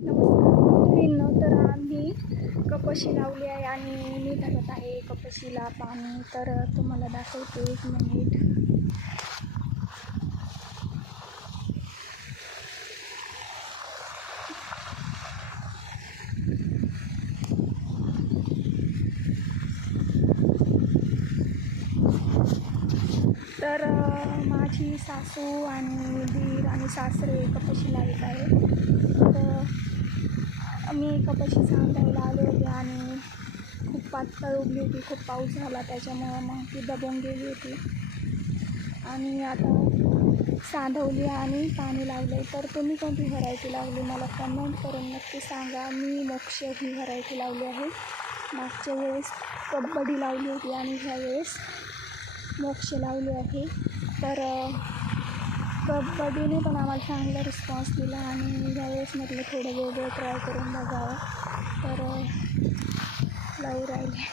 नमस्कार तर आम्ही कपशी लावली आहे आणि मी घालत आहे कपशीला पाणी तर तुम्हाला दाखवते एक मिनिट तर माझी सासू आणि दीर आणि सासरे कपशी लावत आहे मी एका पक्षी आले होते आणि खूप पातळ उगली होती खूप पाऊस झाला त्याच्यामुळं मग ती दबून गेली होती आणि आता सांधवली आणि पाणी लावले तर तुम्ही कोणती व्हरायटी लावली मला कमेंट करून नक्की सांगा मी मोक्ष ही व्हरायटी लावली आहे मागच्या वेळेस कबड्डी लावली होती आणि ह्या वेळेस मोक्ष लावली आहे तर कबड्डीने पण आम्हाला चांगला रिस्पॉन्स दिला आणि ह्यावेळेस म्हटलं थोडं वेगळं ट्राय करून बघावं तर लावू राहिले